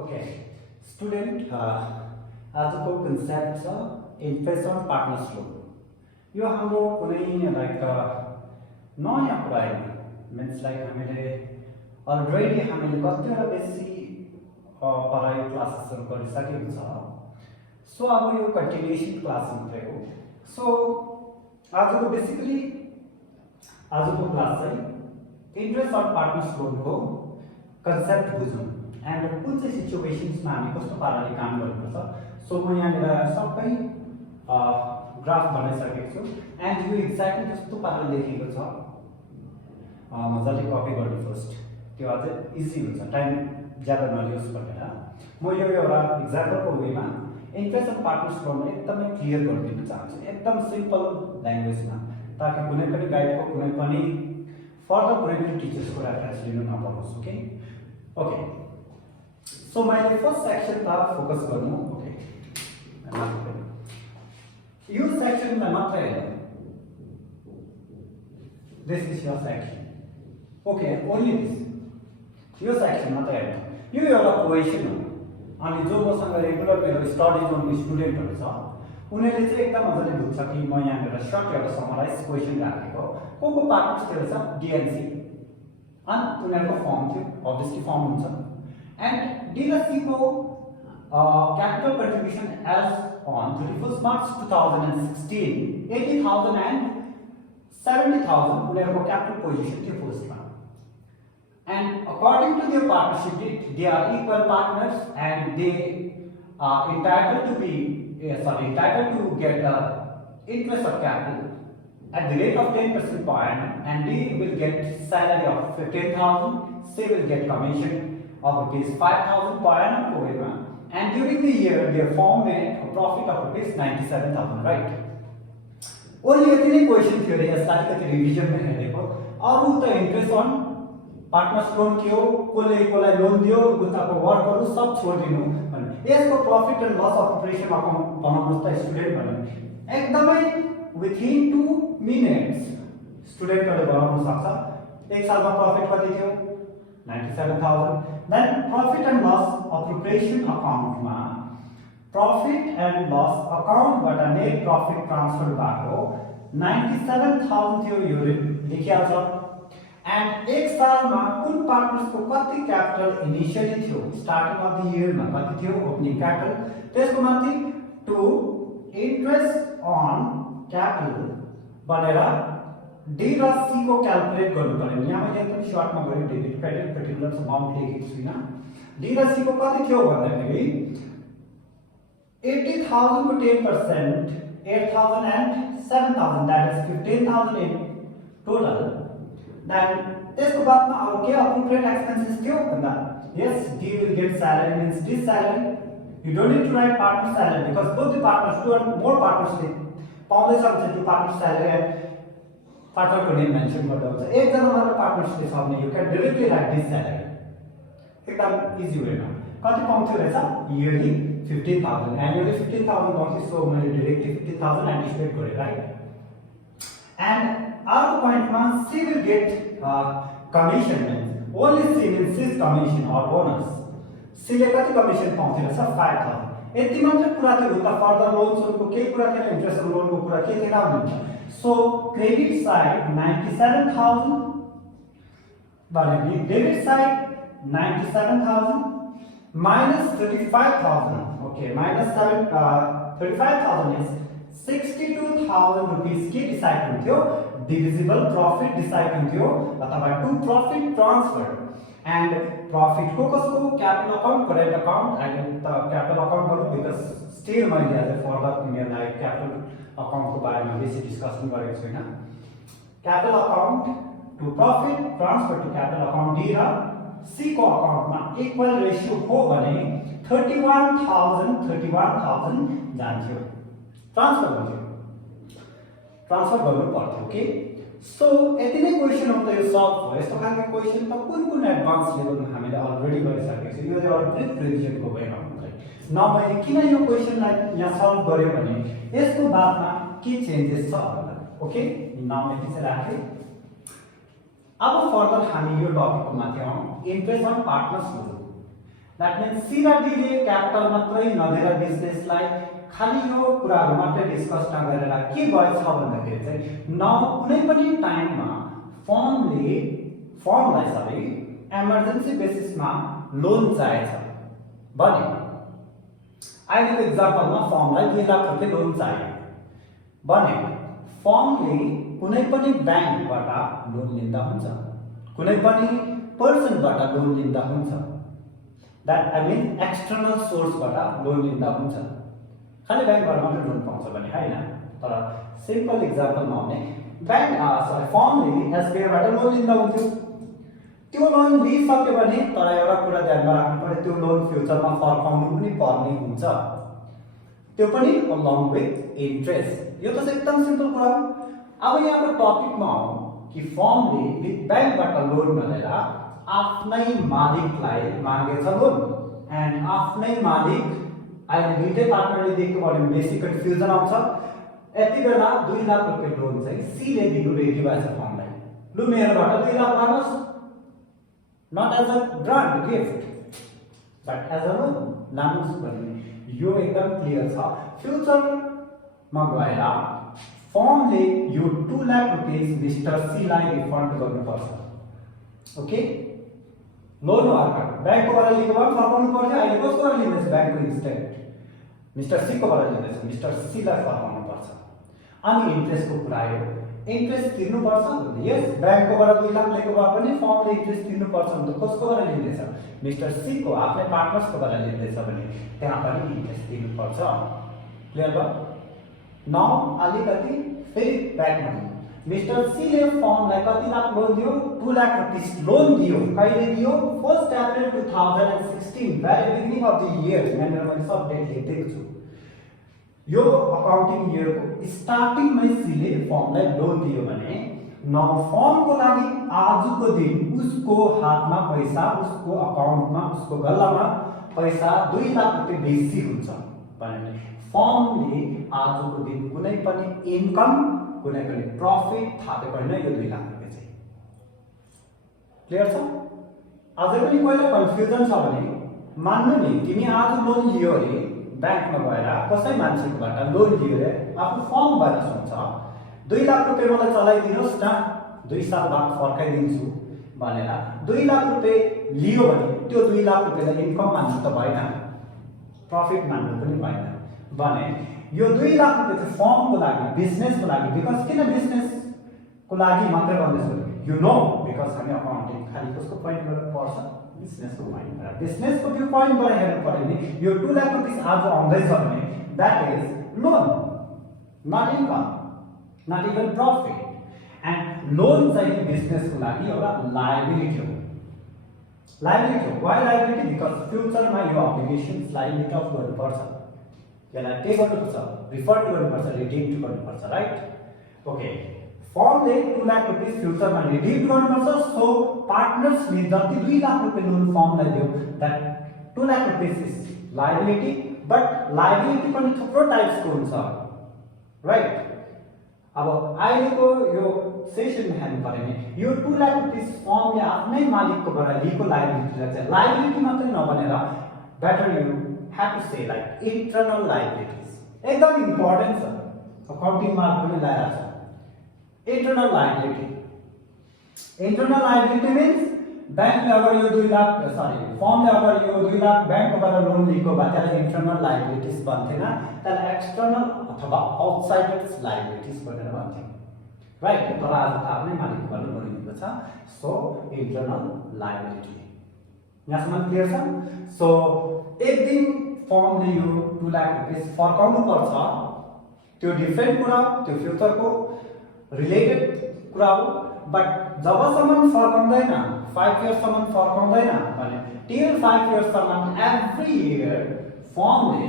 Okay student आज को concept छ इन्ट्रेस्ट अन पार्टनर्स लोन। यो हाम्रो कुनै लाइक नयाँ कुरा हैन, मीन्स लाइक हामीले अलरेडी हामीले कतिवटा बेसी पढाइ क्लासेसहरु गरिसकेको छ। सो अब यो कन्टिन्युएसन क्लास मात्रै हो। सो आजको बेसिकली आजको क्लास चाहिँ इन्ट्रेस्ट अन पार्टनर्स लोनको कन्सेप्ट बुझौं एन्ड कुन चाहिँ सिचुएसन्समा हामी कस्तो पाराले काम गर्नुपर्छ। सो म यहाँनिर सबै ग्राफ बनाइसकेको छु एन्ड यो एक्ज्याक्टली जस्तो पाराले लेखेको छ। मजाले कपी गर्नु फर्स्ट, त्यो अझै इजी हुन्छ, टाइम ज्यादा नलियोस् भनेर म यो एउटा एक्जाम्पलको वेमा इन्ट्रेस्ट अन पार्टनर्स लोन एकदमै क्लियर गरिदिन चाहन्छु, एकदम सिम्पल ल्याङ्ग्वेजमा, ताकि कुनै पनि गाइडको कुनै पनि फर्दर कुनै पनि टिचर्सको रेफरेन्स लिनु नपरोस्। ओके ओके सो मैले फर्स्ट सेक्सन ता फोकस गर्नु। ओके यो सेक्सनमा मात्र हेर्नु, this is your section. Okay only this, यो सेक्सन मात्र हेर्नु। यो एउटा क्वेशन हो अनि जो मसँग रेगुलर मेरो स्टडी जोनको स्टुडेन्टहरु छ उनीहरुले चाहिँ एकदम मजाले बुझ्छ कि म यहाँबाट सर्ट एउटा समराइज क्वेशन राखेको को पार्टनर्स थियो छ डीएनसी अनि उनीहरुको फर्म थियो, अब्भियसली फर्म हुन्छ एन्ड डी र सी को capital contribution as on 31st March 2016 80,000 and 70,000 उनीहरुको capital position थियो फर्स्टमा। And according to their partnership deed, they are equal partners and they are entitled to get interest of capital at the rate of 10% per annum, and they will get salary of 15,000. They will get commission of rupees 5,000 per annum per year, and during the year their firm made a profit of rupees 97,000. Right? Only यति नै question थियो रे, यसलाई कति revision मा हेरेको। अरु त इन्ट्रेस्ट अन पार्टनर्स लोन के हो, कोलाई लोन दियो, उताको वर्कहरु सब छोडिदिनु भने यसको profit and loss of operation account बनाउनुस् त स्टुडेन्ट भने एकदमै विथिन 2 मिनेट्स स्टुडेन्टले बनाउन सक्छ। एक सालमा प्रॉफिट कति थियो 97,000। Then profit and loss appropriation अकाउन्टमा प्रॉफिट एन्ड लस अकाउन्टबाट नेट प्रॉफिट ट्रान्सफर भएको 97,000 थियो, यो लेखिहाल्छ। एन्ड एक सालमा कुन पार्टनर्सको कति क्यापिटल इनिशियली थियो, स्टार्टिङ अफ द इयर मा कति थियो ओपनिङ क्यापिटल, त्यसको माथि टु इन्ट्रेस्ट अन क्यापिटल भनेर डी र सी को क्याल्कुलेट गर्नु पर्यो। यहाँ मैले एकदम सर्टमा गरे, डेबिट क्रेडिट पर्टिकुलर अमाउन्ट लेखेको छुइनँ। डी र सी को कति थियो भन्दाखेरि 80,000 को 10% 8,000 and 7,000, that is 15,000 in total। Then त्यसको बादमा अब के अप्रोप्रिएट एक्सपेन्सेस थियो भन्दा yes D will get salary, means this salary you don't need to write partner salary because both the partners, two and more partners ले पाउँदै सक्छ त्यो पार्टनर स्यालेरी एन्ड पार्टनरको नेम मेन्सन गर्दा हुन्छ। एक जना मात्र पार्टनर्सले सक्ने you can directly write this salary, एकदम इजी वेमा। कति पाउँथ्यो रहेछ इयरली 15,000, एनुअली 15,000 पाउँथ्यो। सो मैले डाइरेक्टली 15,000 एन्टिसिपेट गरे, राइट। एन्ड अर्को पोइन्टमा C will get commission, means only C will see commission or bonus. C ले कति कमिसन पाउँथ्यो रहेछ 5,000। यति मात्र कुरा थियो, उता फर्दर लोन्सहरुको केही कुरा थिएन, इन्ट्रेस्ट लोनको कुरा के थिएन भन्नुहुन्छ। सो क्रेडिट साइड 97,000 भनेपछि debit side 97,000 minus 35,000, okay, minus 35,000 is 62,000 rupees के डिसाइड हुन्थ्यो, डिविजिबल प्रॉफिट डिसाइड हुन्थ्यो अथवा to profit transfer. And profit को कसको capital account, current account, and the capital account गर्नु बिकज स्टिल मैले आज फर्दर तिमीहरुलाई क्यापिटल अकाउन्टको बारेमा बेसी डिस्कसन गरेको छैन। Capital account to profit transfer to capital account D र सी को अकाउन्टमा इक्वल रेशियो हो भने 31,000 जान्थ्यो, ट्रान्सफर गर्नु पर्थ्यो। ओके सो यति नै क्वेशन हो त यो सल्भ भयो। यस्तो खालको क्वेशन त कुन एडभान्स लेभलमा हामीले अलरेडी गरिसकेको छ। यो चाहिँ एउटा ब्रिफ रिभिजनको वेमा मात्रै न मैले किन यो क्वेशनलाई यहाँ सल्भ गर्यो भने यसको बादमा के चेन्जेस छ भनेर। ओके नाउ यति चाहिँ राखे। अब फर्दर हामी यो टपिकको माथि आउँ, interest on partners loan. That means C र डी ले क्यापिटल मात्रै नदिएर बिजनेसलाई खाली यो कुराहरु मात्रै डिस्कस नगरेर के भएछ भन्दाखेरि चाहिँ न कुनै पनि टाइममा फर्मलाई इमर्जेन्सी बेसिसमा लोन चाहिन्छ भने अहिलेको एक्जाम्पलमा फर्मलाई 2 लाख रुपैयाँ लोन चाहियो भने फर्मले कुनै पनि ब्याङ्कबाट लोन लिँदा हुन्छ, कुनै पनि पर्सनबाट लोन लिँदा हुन्छ, द्याट आई मिन एक्सटर्नल सोर्सबाट लोन लिँदा हुन्छ। खाली ब्याङ्कबाट मात्रै लोन पाउँछ भने हैन, तर सिम्पल एक्जाम्पलमा हो भने फर्मले एसबीआईबाट लोन लिँदा हुन्थ्यो। त्यो लोन लिइसक्यो भने तर एउटा कुरा ध्यानमा राख्नु पर्यो, त्यो लोन फ्युचरमा फर्काउनु पनि पर्ने हुन्छ, त्यो पनि अलङ विथ इन्ट्रेस्ट। यो त एकदम सिम्पल कुरा हो। अब यहाँको टपिकमा आउँ कि फर्मले ब्याङ्कबाट लोन गरेर आफ्नै मालिकलाई मागेछ लोन, एन्ड आफ्नै मालिक अहिले दुईटै पार्टनरले दिएको भने बेसी कन्फ्युजन आउँछ। यति बेला 2 लाख रुपैयाँ लोन चाहिँ सी ले दिनु रेडी भएछ फर्मलाई। लु मेरोबाट 2 lakh माग्नुहोस्, not as a grant gift but as a loan लानुहोस् भन्ने यो एकदम क्लियर छ। फ्युचरमा गएर फर्मले यो 2 लाख रुपैयाँ मिस्टर सी लाई रिफन्ड गर्नुपर्छ। ओके, लोन अर्का ब्याङ्कबाट लिएको भए फर्काउनु पर्थ्यो, अहिले कसबाट लिँदैछ ब्याङ्कको इन्स्टेन्ट मिस्टर सी कोबाट लिँदैछ, मिस्टर सी लाई फर्काउनु पर्छ। अनि इन्ट्रेस्टको कुरा आयो, इन्ट्रेस्ट तिर्नुपर्छ भने यस ब्याङ्कबाट 2 लाख लिएको भए पनि फर्मले इन्ट्रेस्ट तिर्नुपर्छ भने कसकोबाट लिँदैछ, मिस्टर सी को आफ्नै पार्टनर्सकोबाट लिँदैछ भने त्यहाँ पनि इन्ट्रेस्ट तिर्नुपर्छ। क्लियर भयो? नाउ अलिकति फेरि ब्याकमा मिस्टर सी ले फर्मलाई कति लाख लोन दियो, 2 लाख रुपैयाँ लोन दियो। कहिले दियो? 1 April 2016, very beginning of the year. मैले सब डेट लेखेको छु। यो अकाउन्टिङ इयरको स्टार्टिङमै सीले फर्मलाई लोन दियो भने न फर्मको लागि आजको दिन उसको हातमा पैसा, उसको अकाउन्टमा, उसको गल्लामा पैसा 2 लाख रुपैयाँ बेसी हुन्छ भने फर्मले आजको दिन कुनै पनि इन्कम, कुनै पनि प्रफिट थापेको हैन यो 2 लाख रुपैयाँ चाहिँ। क्लियर छ? अझै पनि कोहीलाई कन्फ्युजन छ भने मान्नु नि, तिमी आज लोन लियो अरे ब्याङ्कमा गएर कसै मान्छेकोबाट लोन लियो रे, आफ्नो फर्म भएर सोच्छ 2 लाख रुपैयाँ मलाई चलाइदिनुहोस् न, 2 साल बाद फर्काइदिन्छु भनेर 2 लाख रुपैयाँ लियो भने त्यो 2 लाख रुपैयाँलाई इन्कम मान्नु त भएन, प्रफिट मान्नु पनि भएन भने यो 2 लाख रुपैयाँ चाहिँ फर्मको लागि, बिजनेसको लागि, बिकज किन बिजनेसको लागि मात्रै भन्दैछु यु नो, बिकज हामी अकाउन्टिङ खाली कसको पोइन्टबाट पढ्छ, बिजनेसको पोइन्टबाट, बिजनेसको भ्यू पोइन्टबाट हेर्नु पर्यो भने यो 2 लाख रुपैयाँ आज आउँदैछ भने that is loan, not income, not even profit. And loan चाहिँ बिजनेसको लागि एउटा लायबिलिटी हो। लायबिलिटी हो, वाइ लायबिलिटी? बिकज फ्युचरमा यो अब्लिगेसन्सलाई मिट अफ गर्नुपर्छ, यसलाई पे गर्नुपर्छ, रिफन्ड गर्नुपर्छ, रिडिम गर्नुपर्छ, राइट? ओके, फर्मले 2 लाख रुपैयाँ फ्युचरमा रिडिम गर्नुपर्छ। सो पार्टनर्सले जति 2 लाख रुपैयाँ लोन फर्मलाई दियो द्याट 2 लाख रुपैयाँ इज लायबिलिटी। बट लायबिलिटी पनि थुप्रो टाइप्सको हुन्छ, राइट? अब अहिलेको यो सेसनमा हेर्नु पर्यो भने यो 2 लाख रुपैयाँ फर्मले आफ्नै मालिककोबाट लिएको लायबिलिटीलाई चाहिँ लायबिलिटी मात्रै नबनेर better you have to say like internal liabilities, एकदम इम्पोर्टेन्ट छ, अकाउन्टिङ मार्क पनि लगाएको छ। internal liability means ब्याङ्कले अगर यो 2 लाख फर्मले अगर यो 2 लाख ब्याङ्कबाट लोन लिएको भए त्यसलाई इन्टरनल लायबिलिटिज भन्थेन, त्यसलाई एक्सटर्नल अथवा आउटसाइडर्स लायबिलिटिज भनेर भन्थ्यो, राइट? तर आज त आफ्नै मालिकबाट लोन लिएको छ, सो इन्टरनल लायबिलिटी। यहाँसम्म क्लियर छ? सो एक दिन फर्मले यो 2 लाख रुपैयाँ फर्काउनु पर्छ, त्यो डिफरेन्ट कुरा, त्यो फ्युचरको रिलेटेड कुरा हो। बट जबसम्म फर्काउँदैन, 5 इयर्ससम्म फर्काउँदैन भने टिल 5 इयर्ससम्म एभ्री इयर फर्मले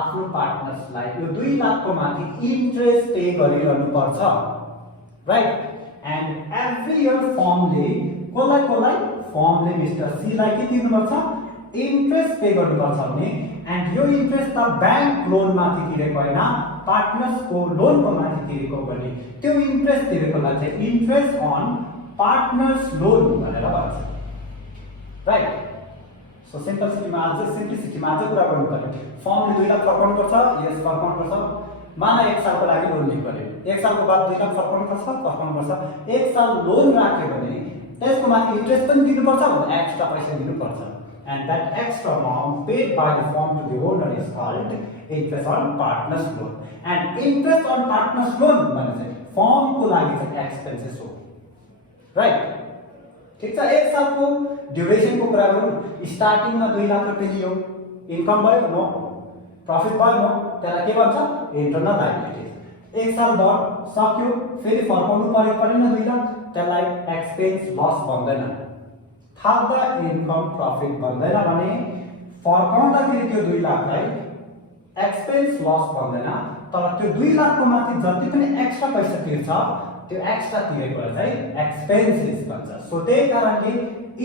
आफ्नो पार्टनर्सलाई यो 2 लाखको माथि इन्ट्रेस्ट पे गरिरहनु पर्छ, राइट? एन्ड एभ्री इयर फर्मले फर्मले मिस्टर सी लाई के दिनुपर्छ? इन्ट्रेस्ट पे गर्नुपर्छ भने, एन्ड यो इन्ट्रेस्ट त ब्याङ्क लोन माथि तिरेको हैन, पार्टनर्सको लोनको माथि तिरेको भने त्यो इन्ट्रेस्ट तिरेकोलाई चाहिँ इन्ट्रेस्ट अन पार्टनर्स लोन भनेर भन्छ, राइट? सो सिम्प्लिसिटीमा अझै कुरा गर्नु पर्यो। फर्मले 2 लाख फर्काउनु पर्छ, यस फर्काउनु पर्छ। मान 1 सालको लागि लोन लिएको अरे, 1 सालको बाद 2 लाख फर्काउनु पर्छ। 1 साल लोन राख्यो भने त्यसको माथि इन्ट्रेस्ट पनि दिनुपर्छ भने एक्स्ट्रा पैसा दिनुपर्छ। And that extra amount paid by the firm to the owner is called interest on partner's loan. And interest on partner's loan भने फर्म को लागि चाहिँ एक्सपेन्सेस हो, राइट? ठीक छ। 1 सालको ड्युरेसन को कुरा गरौँ, स्टार्टिङमा 2 लाख रुपैयाँ लियो, इन्कम भयो नो, प्रॉफिट भयो नो, त्यसलाई के भन्छ? Internal liability. 1 साल भयो सक्यो, फेरि फर्काउनु परेन 2 लाख, त्यसलाई एक्सपेन्स लस भन्दैन, थाल्दा इन्कम प्रॉफिट भन्दैन भने फर्काउँदाखेरि त्यो 2 लाखलाई एक्सपेन्स लस भन्दैन। तर त्यो 2 लाखको माथि जति पनि एक्स्ट्रा पैसा तिर्छ त्यो एक्स्ट्रा तिरेकोलाई चाहिँ एक्सपेन्सेस भन्छ। सो त्यही कारणले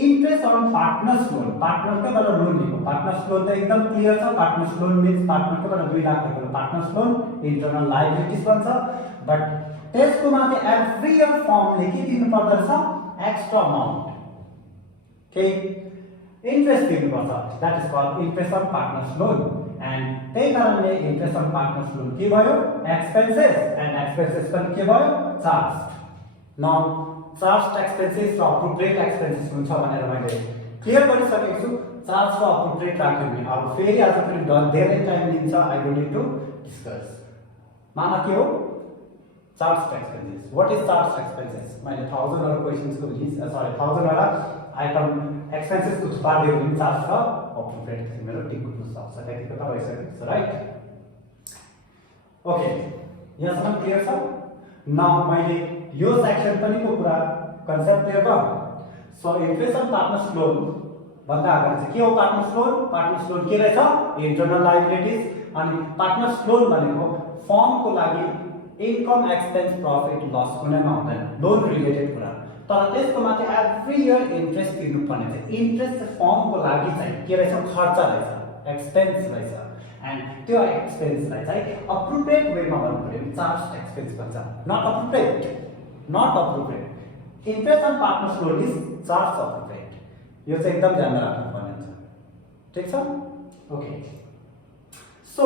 इन्ट्रेस्ट अन पार्टनर्स लोन, पार्टनरकैबाट लोन लिएको, पार्टनर्स लोन त एकदम क्लियर छ। पार्टनर्स लोन मिन्स पार्टनरकैबाट 2 लाख रुपैयाँको पार्टनर्स लोन इन्टरनल लायबिलिटीज भन्छ। बट त्यसको माथि एभ्री इयर फर्मले के दिनु पर्दछ? एक्स्ट्रा अमाउन्ट के इन्ट्रेस्ट दिनुपर्छ, that is called interest on partners loan. And त्यही कारणले इंटरेस्ट ऑन पार्टनर्स लोन के भयो? एक्सपेन्सेस। एंड एक्सपेन्सेस पनि के भयो? चार्ज। नाउ चार्ज एक्सपेन्सेस र अप्रोप्रिएट एक्सपेन्सेस हुन्छ भनेर मैले क्लियर गरिसकेको छु। चार्ज र अप्रोप्रिएट राख्यो भने अब फेरि आज पनि धेरै टाइम लिन्छ, I don't need to discuss. माना के हो? Charge expenses. What is charge expenses? मैले 1000 वटा क्वेशन्स को लिस्ट, सरी 1000 वटा आइटम एक्सपेन्सेस को बारे में चार्ज र अप्रोप्रिएट मेरो टिक गर्नु सक्छ। त्यति कता भइसक्यो छ, राइट? ओके, यहाँसम्म क्लियर छ? नाउ मैले यो सेक्सन पनि को कुरा कन्सेप्ट क्लियर भयो। So interest on partners loan भन्दा अगाडि चाहिँ के हो पार्टनर्स लोन? पार्टनर्स लोन के रहेछ? Internal liabilities. अनि पार्टनर्स लोन भनेको फर्म को लागि इन्कम एक्सपेन्स प्रॉफिट लस कुनैमा हुँदैन, लोन रिलेटेड कुरा। तर त्यसको माथि एभ्री इयर इन्ट्रेस्ट तिर्नुपर्ने छ। इन्ट्रेस्ट फर्म को लागि चाहिँ के रहेछ? खर्च रहेछ, एक्सपेन्स रहेछ। एन्ड त्यो एक्सपेन्सलाई चाहिँ अप्रोप्रिएट वेमा भन्नु पर्यो भने चार्ज एक्सपेन्स भन्छ। Not appropriate. Interest on partners loan is charge appropriate. यो चाहिँ एकदम ध्यान राख्नुपर्ने हुन्छ, ठीक छ? ओके, सो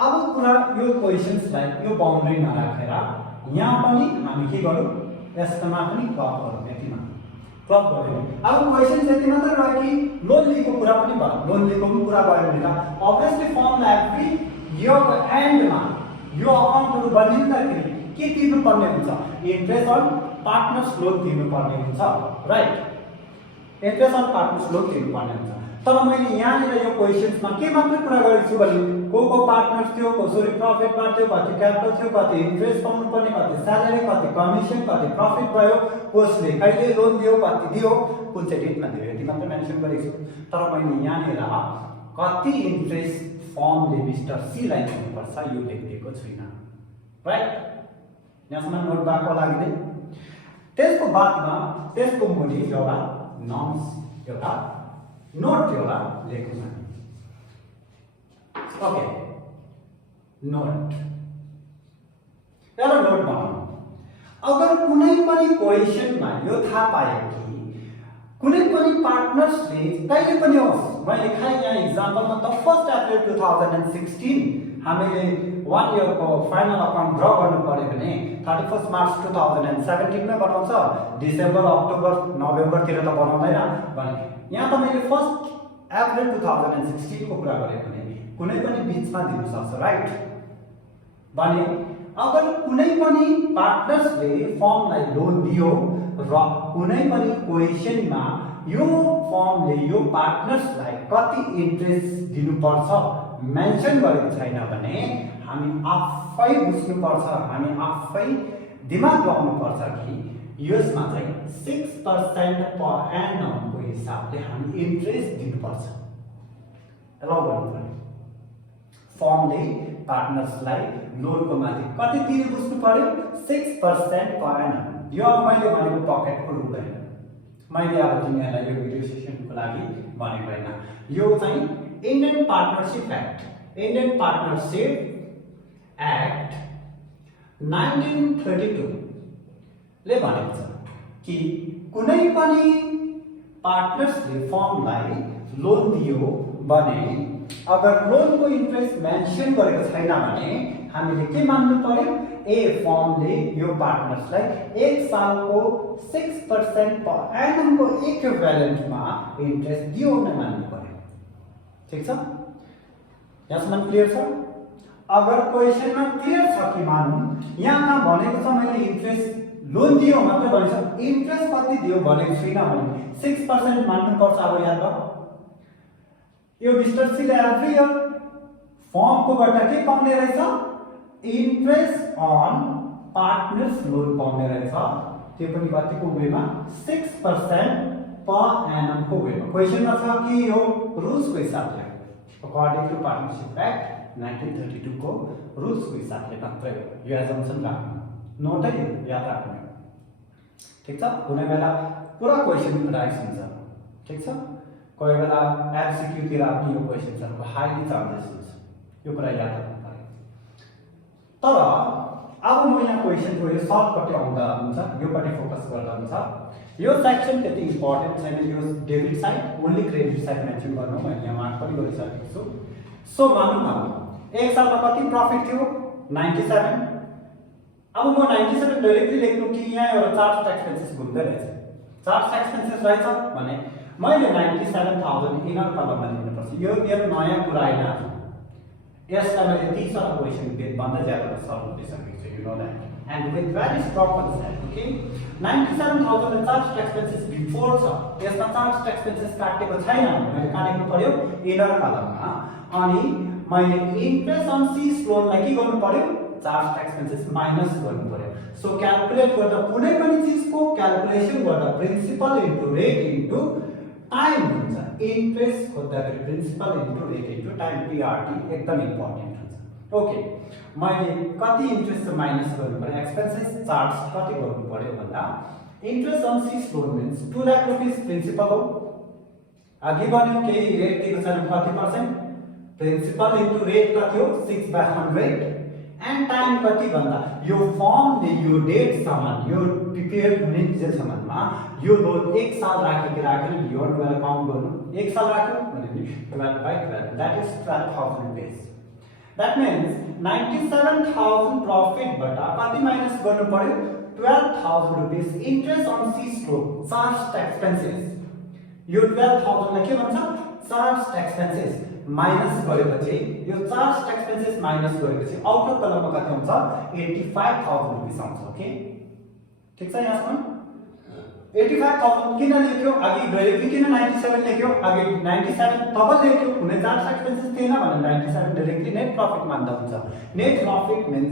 अब कुरा यो क्वेशन्सलाई यो बाउन्ड्री नराखेर यहाँ पनि हामी के गरौँ? यसमा पनि क्लब गरौँ, यतिमा क्लब गरौँ। अब क्वेशन यति मात्र रह्यो कि लोन लिएको कुरा पनि भयो, लोन लिएको पनि कुरा भयो भने त अभियसली फर्मलाई एभ्री इयरको एन्डमा यो अकाउन्टहरु बनिँदाखेरि के तिर्नुपर्ने हुन्छ? इन्ट्रेस्ट अन पार्टनर्स लोन तिर्नुपर्ने हुन्छ, right? Interest on partners loan तिर्नुपर्ने हुन्छ। तर मैले यहाँनिर यो क्वेशन्समा के मात्र कुरा गरेको छु भने को पार्टनर्स थियो, कसरी प्रॉफिट बाँड्थ्यो, कति क्यापिटल थियो, कति इन्ट्रेस्ट पाउनु पर्ने, कति स्यालेरी, कति कमिसन, कति प्रॉफिट भयो, कसले कहिले लोन दियो, कति दियो, कुन चाहिँ डेटमा दियो, यति मात्र मेन्सन गरेको छु। तर मैले यहाँनिर कति इन्ट्रेस्ट फर्मले मिस्टर सी लाई दिनुपर्छ यो लेखिदिएको छैन, राइट? यहाँसम्म नोट भएको लागि नै त्यसको बादमा त्यसको मुनि एउटा नर्म्स, एउटा नोट एउटा लेख्नु छ। ओके, नोट एउटा नोट बनाउनु। अगर कुनै पनि क्वेशनमा यो थाहा पायो कि कुनै पनि पार्टनर्सले कहिले पनि होस्, मैले खाइ यहाँ एक्जाम्पलमा त 1 अप्रिल 2016 हामीले 1 इयर को फाइनल अकाउन्ट ड्र गर्नु पर्यो भने 31 मार्च 2017 मा बनाउँछ, डिसेम्बर अक्टोबर नोभेम्बर तिर त बनाउँदैन भने यहाँ त मैले 1 अप्रिल 2016 को कुरा गरेको भने कुनै पनि बीचमा दिनु सक्छ, राइट? भने अगर कुनै पनि पार्टनर्सले फर्मलाई लोन दियो र कुनै पनि क्वेशनमा यो फर्मले यो पार्टनर्सलाई कति इन्ट्रेस्ट दिनुपर्छ मेन्सन गरेको छैन भने हामी आफै बुझ्नुपर्छ, हामी आफै दिमाग लगाउनुपर्छ कि यसमा चाहिँ 6% पर एनम को हिसाबले हामी इन्ट्रेस्ट दिनुपर्छ, एलाउ गर्नुपर्ने। फर्मले पार्टनर्सलाई लोनको माथि कति तिरे बुझ्नु पर्यो? 6% पर एनम। यो मैले भनेको पकेटको रुल हैन, मैले अब तिमीहरूलाई यो भिडियो सेसनको लागि भनेको हैन। यो चाहिँ Indian partnership act, Indian partnership act 1932 ले भनेको छ कि कुनै पनि पार्टनर्सले फर्मलाई लोन दियो भने अगर लोनको इन्ट्रेस्ट मेन्सन गरेको छैन भने हामीले के मान्नु पर्यो ए फर्मले यो पार्टनर्सलाई 1 सालको 6% पर एनमको इक्विभ्यालेन्टमा इन्ट्रेस्ट दियो भने मान्नु पर्यो। ठीक छ, यहाँसम्म क्लियर छ? अगर क्वेशनमा क्लियर छ कि मानौं यहाँ भनेको छ मैले इन्ट्रेस्ट लोन दियो मात्र भन्छ, इन्ट्रेस्ट कति दियो भनेको छैन भने 6% मान्नु पर्छ। अब याद भयो यो मिस्टर सीले एभ्री इयर फर्मको बाट के पाउने रहेछ, इन्ट्रेस्ट अन पार्टनर्स लोन पाउने रहेछ, त्यो पनि कतिको वेमा 6% पर एनम को वेमा। क्वेशनमा छ कि यो रुल्स को हिसाबले अकॉर्डिंग टू पार्टनरशिप एक्ट 1932 को रुल्स को हिसाबले मात्रै यो एजम्पसन राख्नु, नोट है याद राख्नु। ठीक छ, कुनै बेला पुरा क्वेशन राइट हुन्छ। ठीक छ, कोही बेला एमसीक्यू तिर पनि यो क्वेशनहरुको हाईली चान्सेस हुन्छ, यो कुरा याद राख्नु पर्यो। तर अब म यहाँ क्वेशनको यो सर्टकट आउँदा हुन्छ, योपटि फोकस गर्दा हुन्छ। यो सेक्सन त्यति इम्पोर्टेन्ट छैन, यो debit side only credit side mention गर्नु मैले यहाँ मार्क पनि गरिसकेको छु। सो मानौं न एक सालमा कति प्रॉफिट थियो 97। अब म 97 डाइरेक्टली लेख्नु कि यहाँ एउटा चार्ज एक्सपेन्सेस घुम्दै रहेछ, चार्ज एक्सपेन्सेस रहेछ भने मैले 97,000 इनर कलममा लेख्नुपर्छ। यो नयाँ कुरा होइन, यसलाई मैले 30 वटा क्वेशन भन्दा ज्यादा सल्भ गरिसकेको छु, you know that, and with very strong concept. Okay, 97,000 charge expenses before छ, यसमा चार्ज एक्सपेन्सेस काटेको छैन भने मैले काटेको पर्यो इनर कलममा। अनि मैले इन्ट्रेस्ट अन सीज लोनलाई के गर्नु पर्यो, चार्ज एक्सपेन्सेस माइनस गर्नु पर्यो। सो क्याल्कुलेट गर्दा कुनै पनि चीजको क्याल्कुलेसन गर्दा principal into rate into time हुन्छ। इन्ट्रेस्ट खोज्दाखेरि principal into rate into time PRT एकदम इम्पोर्टेन्ट हुन्छ। ओके, मैले कति इन्ट्रेस्ट माइनस गर्नु पर्यो, एक्सपेन्सेस चार्ज कति गर्नु पर्यो भन्दा interest on C's loan means 2 lakh रुपैयाँ प्रिन्सिपल हो, अघि भन्यो केही रेट दिएको छैन कति पर्सेन्ट, प्रिन्सिपल इन्टु रेट कति हो 6/100 एन्ड टाइम कति भन्दा यो फर्मले यो डेट सम्म यो प्रिपेयर्ड हुने जेलसम्ममा यो लोन 1 साल राखेन, यो वाला काउन्ट गर्नु 1 साल राख्यो भने 12/12 दैट इज 12,000 रुपैयाँ। दैट मीन्स 97,000 प्रॉफिट बाट कति माइनस गर्नु पर्यो 12,000 रुपैयाँ interest on C's loan charge expenses. यो 12,000 लाई के भन्छ, चार्ज एक्सपेन्सेस माइनस गरेपछि यो चार्ज एक्सपेन्सेस माइनस गरेपछि आउटर कलममा कति हुन्छ 85,000 रुपैयाँ आउँछ। ओके, ठीक छ, यहाँसम्म 85,000 किन लेख्यो, अघि डाइरेक्टली किन 97 लेख्यो, अघि 97 तब लेख्यो कुनै चार्ज एक्सपेन्सेस थिएन भने 97 डाइरेक्टली नेट प्रॉफिट मान्दा हुन्छ। Net profit means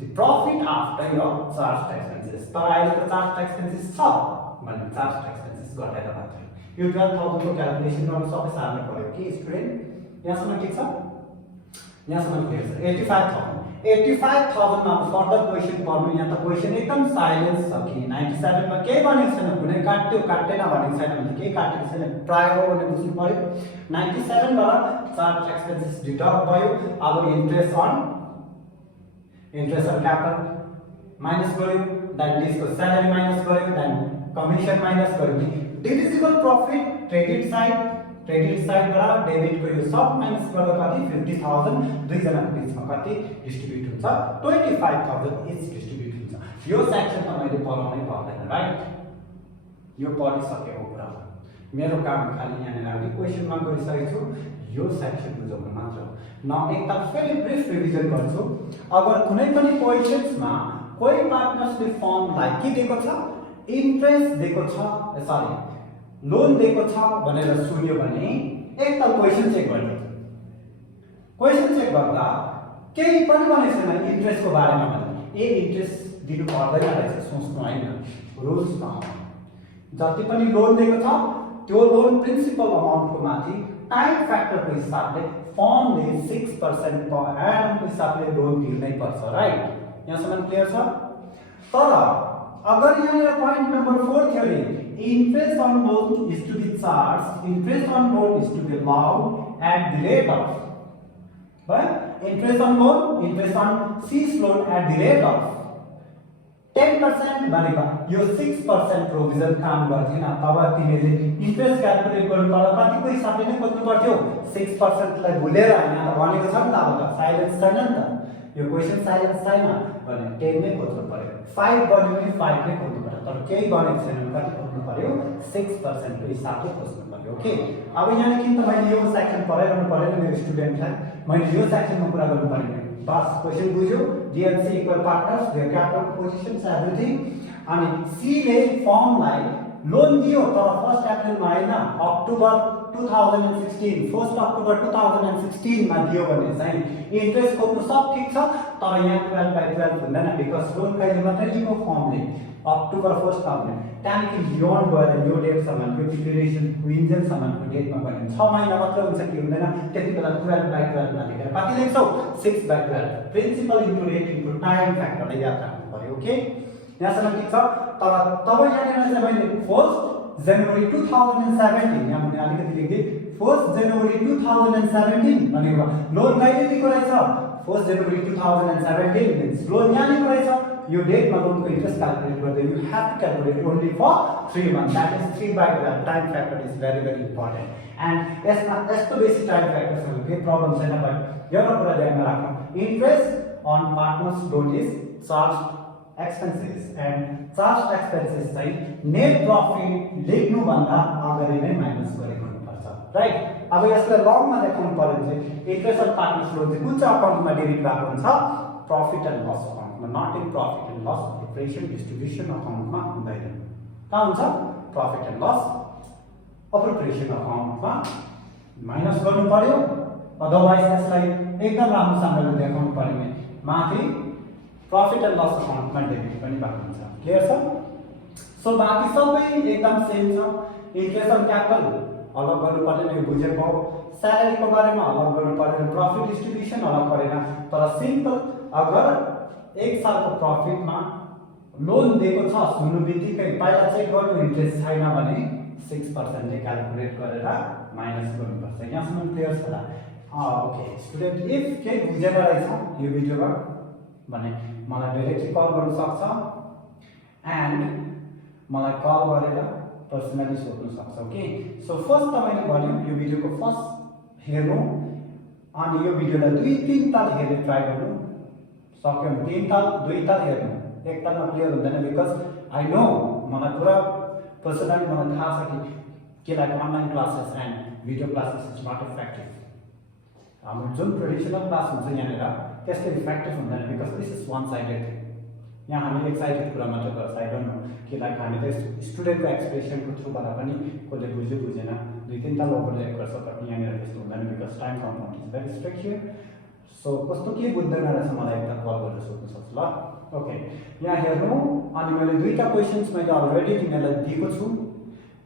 the profit after your charge expenses. तर अहिले त चार्ज एक्सपेन्सेस छ भने चार्ज एक्सपेन्सेस घटाएर मात्रै यो 12,000 को क्याल्कुलेसन गर्न सबै सार्नु पर्यो कि स्टुडेन्ट, यहाँसम्म ठीक छ, यहाँसम्म क्लियर छ। 85,000 मा फर्दर क्वेशन पढ्नु, यहाँ त क्वेशन एकदम साइलेन्स छ कि 97 मा केही भनेको छैन, कुनै काट्यो काटेन भनेको छैन भने केही काटेको छैन, प्रायर हो भने बुझ्नु पर्यो। 97 बाट चार्ज एक्सपेन्सेस डिडक्ट भयो, अब इन्ट्रेस्ट अन क्यापिटल माइनस गर्यो, देन त्यसको स्यालेरी माइनस गर्यो, देन कमिसन माइनस गर्यो, डिविजिबल प्रॉफिट क्रेडिट साइड बाट डेबिट को यो सब माइनस गर्दा कति 50,000 दुई जनाको बीचमा कति डिस्ट्रिब्युट हुन्छ 25,000 इच डिस्ट्रिब्युट हुन्छ। यो सेक्सन त मैले पढाउनै पर्दैन, राइट, यो पढिसकेको कुरा हो। मेरो काम खाली यहाँ आउने क्वेशन मार्क गरिसकेको छु, यो सेक्सन बुझाउन मात्र। न एकताल फेरि ब्रिफ रिभिजन गर्छु। अगर कुनै पनि क्वेशन्समा कोही पार्टनर्सले फर्मलाई के दिएको छ, इन्ट्रेस्ट दिएको छ, सरी लोन दिएको छ भनेर सुन्यो भने एकताल क्वेशन चेक गर्ने। क्वेशन चेक गर्दा केही पनि भनेको छैन इन्ट्रेस्टको बारेमा भने ए इन्ट्रेस्ट दिनु पर्दैन रहेछ सोच्नु हैन, रुल्समा जति पनि लोन दिएको छ त्यो लोन प्रिन्सिपल अमाउन्टको माथि टाइम फ्याक्टरको हिसाबले फर्मले 6% पर एनमको हिसाबले लोन तिर्नै पर्छ, राइट, यहाँसम्म क्लियर छ। तर अगर यहाँ पॉइंट नंबर 4 थियो नि interest on loan is to be charged, interest on loan is to be allowed at the rate of, right? Interest on loan, interest on cease loan at the rate of 10% भनेको यो 6% provision काम गर्दैन। तब तिमीले interest calculate गर्नु पर्दा कतिको हिसाबले नै खोज्नु पर्थ्यो? 6% लाई भुलेर यहाँ त भनेको छ नि त, अब त साइलेन्स छैन नि त, यो क्वेशन साइलेन्स छैन भने 10 नै खोज्नु पर्यो। 5 गर्नु पनि 5 नै खोज्नु पर्यो, तर केही गरेको छैन भने कति खोज्नु पर्यो? 6% को हिसाबले खोज्नु पर्यो। ओके, अब यहाँ किन त मैले यो सेक्सन पढाइरहनु परेन मेरो स्टुडेन्टलाई, मैले यो सेक्सनमा कुरा गर्नु पर्यो। बस क्वेशन बुझ्यो, DNC equal partners, their capital positions everything. अनि सी ले फर्मलाई लोन दियो तर 1 अप्रिलमा हैन, अक्टोबर 2016, 1 अक्टोबर 2016 मा दियो भने चाहिँ इन्ट्रेस्ट खोज्नु सब ठीक छ, तर यहाँ 12/12 हुँदैन, बिकज लोन कहिले मात्रै लिएको फर्मले अक्टोबर 1 मा हुने, त्यहाँदेखि बियोन्ड गएर यो डेटसम्म यो डिक्लेरेसन विन्जनसम्मको डेटमा गयो 6 महिना मात्र हुन्छ कि हुँदैन, त्यति बेला 12/12 मा लेखेर कति लेख्छौ? 6/12 principal into rate into time फ्याक्टरले याद राख्नु पर्यो। ओके, यहाँसम्म ठीक छ। तर तब यहाँनिर चाहिँ मैले 1 जनवरी 2017 यहाँ मैले अलिकति लेख्दै 1 जनवरी 2017 भनेको लोन कहिले दिएको रहेछ? 1 जनवरी 2017 मिन्स लोन यहाँ दिएको रहेछ। यो डेटमा लोनको इन्ट्रेस्ट क्याल्कुलेट गर्दै you have to calculate only for 3 month, that is 3/12 time factor is very very important. And यसमा यस्तो बेसी टाइम फ्याक्टरसँग केही प्रब्लम छैन, बट एउटा कुरा ध्यानमा राख्नु, interest on partners loan is charge expenses, and charge expenses चाहिँ नेट प्रफिट लेख्नुभन्दा अगाडि नै माइनस गरेको हुनुपर्छ, राइट। अब यसलाई लङमा देखाउनु पर्यो भने चाहिँ इन्ट्रेस्ट अन पार्टनर्स लोन चाहिँ कुन चाहिँ अकाउन्टमा डेबिट भएको हुन्छ? प्रफिट एन्ड लस अकाउन्टमा, not in profit and loss operation distribution अकाउन्टमा हुँदैन। कहाँ हुन्छ? प्रफिट एन्ड लस अप्रोप्रिएसन अकाउन्टमा माइनस गर्नु पर्यो, अदरवाइज यसलाई एकदम राम्रोसँगले देखाउनु पर्यो भने माथि प्रफिट एन्ड लस अकाउन्टमा डेबिट पनि भएको हुन्छ। क्लियर छ? सो बाँकी सबै एकदम सेम छ। इन्ट्रेस्ट अन क्यापिटल अलग गर्नु पर्दैन, यो बुझेको। स्यालेरीको बारेमा अलग गर्नु पर्दैन, प्रफिट डिस्ट्रिब्युसन अलग परेन, तर सिम्पल अगर 1 सालको प्रफिटमा लोन दिएको छ सुन्नु बित्तिकै पहिला चेक गर्नु इन्ट्रेस्ट छैन भने 6% ले क्याल्कुलेट गरेर माइनस गर्नुपर्छ। यहाँसम्म क्लियर छ त? ओके स्टुडेन्ट, इफ केही बुझेन रहेछ यो भिडियोमा भने मलाई डाइरेक्टली कल गर्न सक्छ एन्ड मलाई कल गरेर पर्सनली सोध्न सक्छ। ओके, सो फर्स्ट त मैले भने यो भिडियोको फर्स्ट हेर्नु, अनि यो भिडियोलाई 2-3 ताल हेर्ने ट्राई गर्नु, सक्यो भने 3 ताल 2 ताल हेर्नु, एक तालमा क्लियर हुँदैन, बिकज आई नो मलाई पुरा पर्सनली मलाई थाहा छ कि like online classes and video classes is not effective. हाम्रो जुन ट्रेडिसनल क्लास हुन्छ यहाँनिर त्यस्तो इफेक्टिभ हुँदैन, because this is one sided thing. यहाँ हामी एक साइडेड कुरा मात्र गर्छ, आई डोन्ट नो कि लाइक हामी त स्टुडेन्टको एक्सप्रेसनको थ्रुबाट पनि कसले बुझ्यो बुझेन 2-3 ताल ओभरल्याप गर्छ, बट यहाँनिर त्यस्तो हुँदैन because time compound is very strict here. So कस्तो के बुझ्दैन रहेछ मलाई एकताल कल गरेर सोध्न सक्छ ल। ओके, यहाँ हेर्नु, अनि मैले 2टा क्वेसन्स मैले अलरेडी तिमीहरूलाई दिएको छु,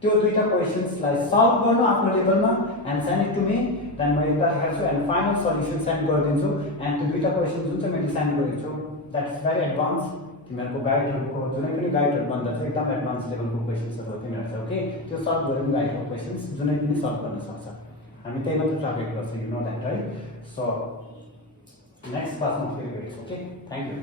त्यो 2टा क्वेसन्सलाई सल्भ गर्नु आफ्नो लेभलमा and send it to me, then म एकताल हेर्छु एन्ड फाइनल सल्युसन सेन्ड गरिदिन्छु। एन्ड त्यो 2टा क्वेसन जुन चाहिँ मैले सेन्ड गरेको छु द्याट इज भेरी एडभान्स, तिमीहरूको गाइडहरूको जुनै पनि गाइडहरू भन्दा चाहिँ एकदम एडभान्स लेभलको क्वेसन्सहरू हो तिमीहरू चाहिँ। ओके, त्यो सल्भ गऱ्यो भने गाइडको क्वेसन्स जुनै पनि सल्भ गर्न सक्छ, हामी त्यही मात्र टार्गेट गर्छौँ, you know that right. So next क्लासमा फेरि भेट्छौँ। Okay, thank you.